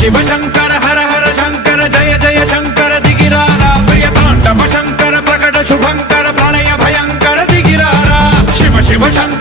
शिव शंकर हर हर शंकर जय जय शंकर दिगिरारा प्रिय तांडव शंकर प्रकट शुभंकर प्रणय भयंकर दिगिरारा शिव शिव शंकर